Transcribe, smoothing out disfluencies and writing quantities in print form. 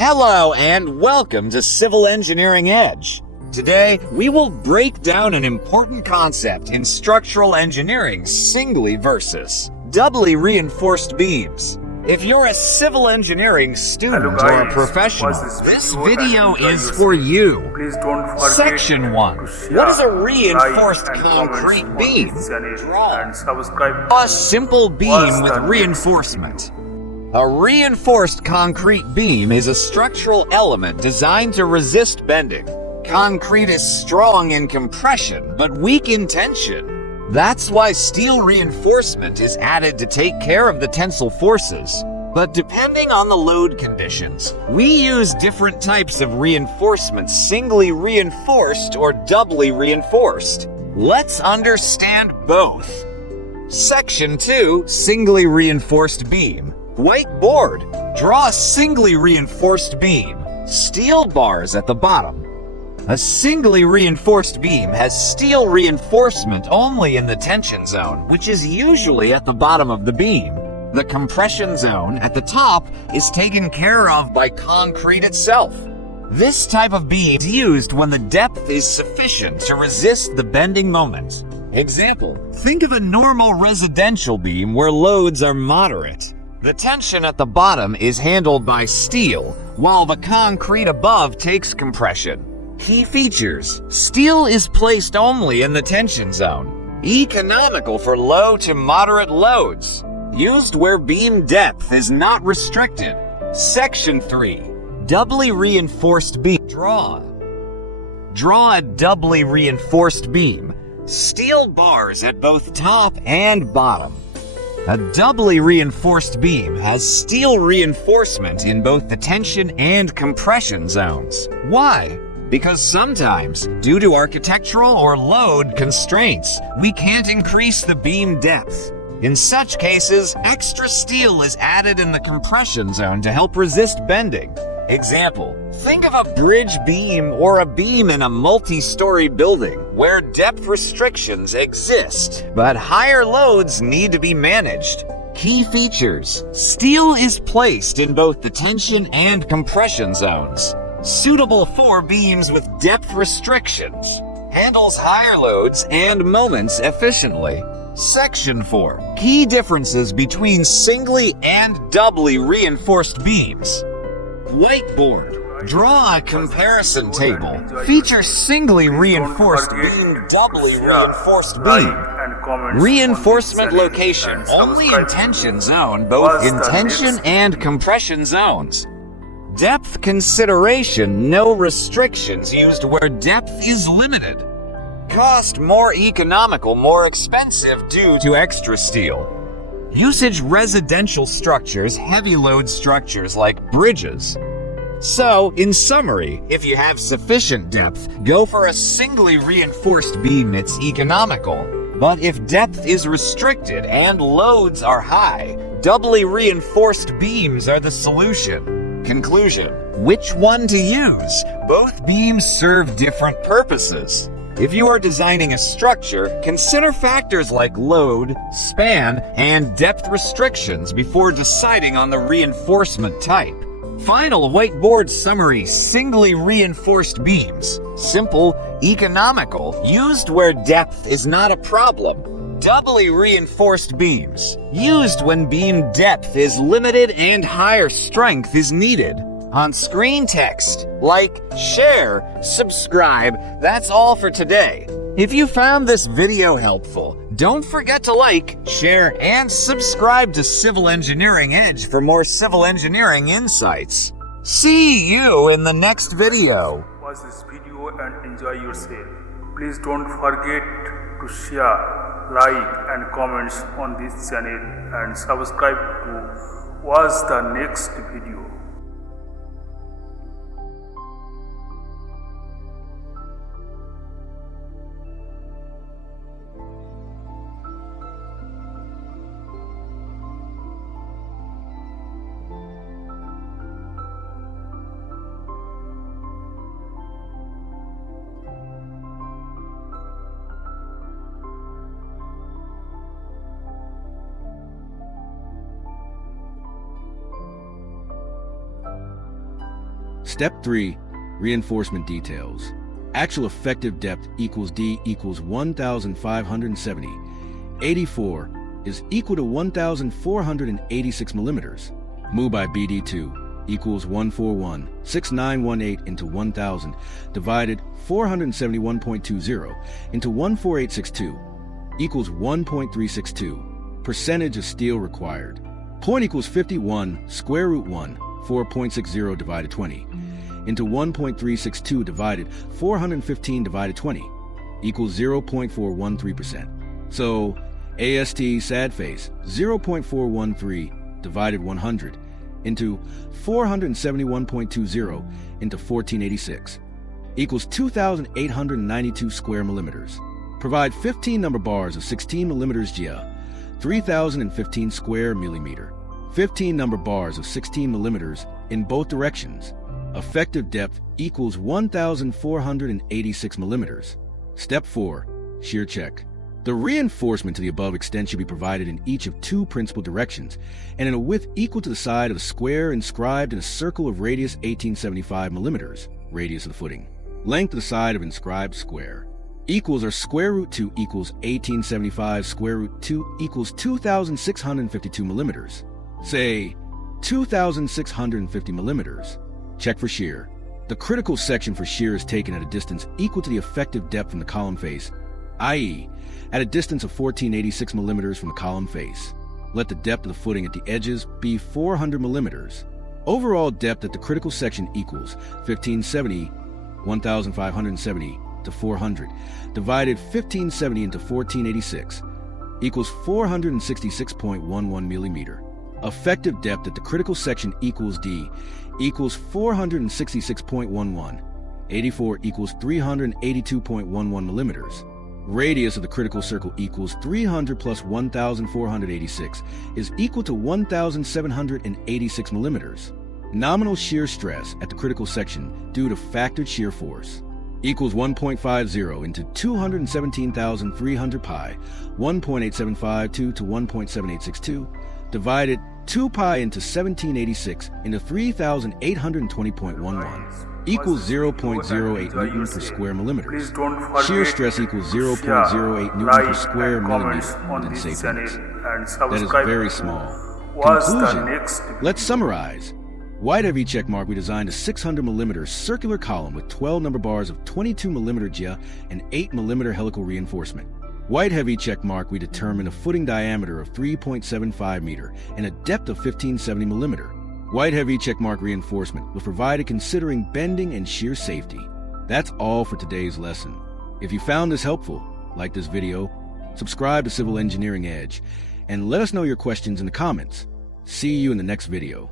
Hello and welcome to Civil Engineering Edge. Today, we will break down an important concept in structural engineering, singly versus doubly reinforced beams. If you're a civil engineering student or a professional, this video is for you. Section 1. What is a reinforced concrete beam? Draw a simple beam with reinforcement. A reinforced concrete beam is a structural element designed to resist bending. Concrete is strong in compression, but weak in tension. That's why steel reinforcement is added to take care of the tensile forces. But depending on the load conditions, we use different types of reinforcement, singly reinforced or doubly reinforced. Let's understand both. Section 2, singly reinforced beam. Whiteboard. Draw a singly reinforced beam. Steel bars at the bottom. A singly reinforced beam has steel reinforcement only in the tension zone, which is usually at the bottom of the beam. The compression zone at the top is taken care of by concrete itself. This type of beam is used when the depth is sufficient to resist the bending moment. Example, think of a normal residential beam where loads are moderate. The tension at the bottom is handled by steel, while the concrete above takes compression. Key features. Steel is placed only in the tension zone. Economical for low to moderate loads. Used where beam depth is not restricted. Section 3. Doubly reinforced beam. Draw a doubly reinforced beam. Steel bars at both top and bottom. A doubly reinforced beam has steel reinforcement in both the tension and compression zones. Why? Because sometimes, due to architectural or load constraints, we can't increase the beam depth. In such cases, extra steel is added in the compression zone to help resist bending. Example, think of a bridge beam or a beam in a multi-story building where depth restrictions exist, but higher loads need to be managed. Key features. Steel is placed in both the tension and compression zones. Suitable for beams with depth restrictions. Handles higher loads and moments efficiently. Section 4. Key differences between singly and doubly reinforced beams. Whiteboard. Draw a comparison table. Feature singly reinforced beam, doubly reinforced beam. Reinforcement location only in tension zone, both in tension and compression zones. Depth consideration, no restrictions used where depth is limited. Cost more economical, more expensive due to extra steel. Usage residential structures, heavy load structures like bridges. So, in summary, if you have sufficient depth, go for a singly reinforced beam, it's economical. But if depth is restricted and loads are high, doubly reinforced beams are the solution. Conclusion. Which one to use? Both beams serve different purposes. If you are designing a structure, consider factors like load, span, and depth restrictions before deciding on the reinforcement type. Final whiteboard summary, singly reinforced beams. Simple, economical, used where depth is not a problem. Doubly reinforced beams, used when beam depth is limited and higher strength is needed. On-screen text, like, share, subscribe, that's all for today. If you found this video helpful, don't forget to like, share, and subscribe to Civil Engineering Edge for more civil engineering insights. See you in the next video. Watch this video and enjoy yourself. Please don't forget to share, like, and comments on this channel and subscribe to watch the next video. Step 3. Reinforcement details. Actual effective depth equals D equals 1,570. 84 is equal to 1,486 millimeters. Mu by BD2 equals 141.6918 into 1,000 divided 471.20 into 14862 equals 1.362. Percentage of steel required. Point equals 51 square root 1, 4.60 divided 20 into 1.362 divided 415 divided 20 equals 0.413%. So AST sad face 0.413 divided 100 into 471.20 into 1486 equals 2,892 square millimeters. Provide 15 number bars of 16 millimeters GIA, 3,015 square millimeter. 15 number bars of 16 millimeters in both directions. Effective depth equals 1,486 millimeters. Step 4. Shear check. The reinforcement to the above extent should be provided in each of two principal directions and in a width equal to the side of the square inscribed in a circle of radius 1875 millimeters, radius of the footing. Length of the side of inscribed square. Equals are square root 2 equals 1875 square root 2 equals 2,652 millimeters. Say 2,650 millimeters. Check for shear. The critical section for shear is taken at a distance equal to the effective depth from the column face, i.e., at a distance of 1486 millimeters from the column face. Let the depth of the footing at the edges be 400 millimeters. Overall depth at the critical section equals 1570, 1,570 to 400, divided 1570 into 1486, equals 466.11 millimeter. Effective depth at the critical section equals D, equals 466.11. 84 equals 382.11 millimeters. Radius of the critical circle equals 300 plus 1,486 is equal to 1,786 millimeters. Nominal shear stress at the critical section due to factored shear force equals 1.50 into 217,300 pi, 1.8752 to 1.7862, divided 2 pi into 1786 into 3,820.11 equals 0.08 Newton per square millimeter. Shear stress equals 0.08 Newton per square millimeter in safe units. That is very small. Conclusion. Let's summarize. Wide heavy check mark, we designed a 600 millimeter circular column with 12 number bars of 22 millimeter GIA and 8 millimeter helical reinforcement. White heavy check mark, we determined a footing diameter of 3.75 meter and a depth of 1570 millimeter. White heavy check mark reinforcement was provided considering bending and shear safety. That's all for today's lesson. If you found this helpful, like this video, subscribe to Civil Engineering Edge, and let us know your questions in the comments. See you in the next video.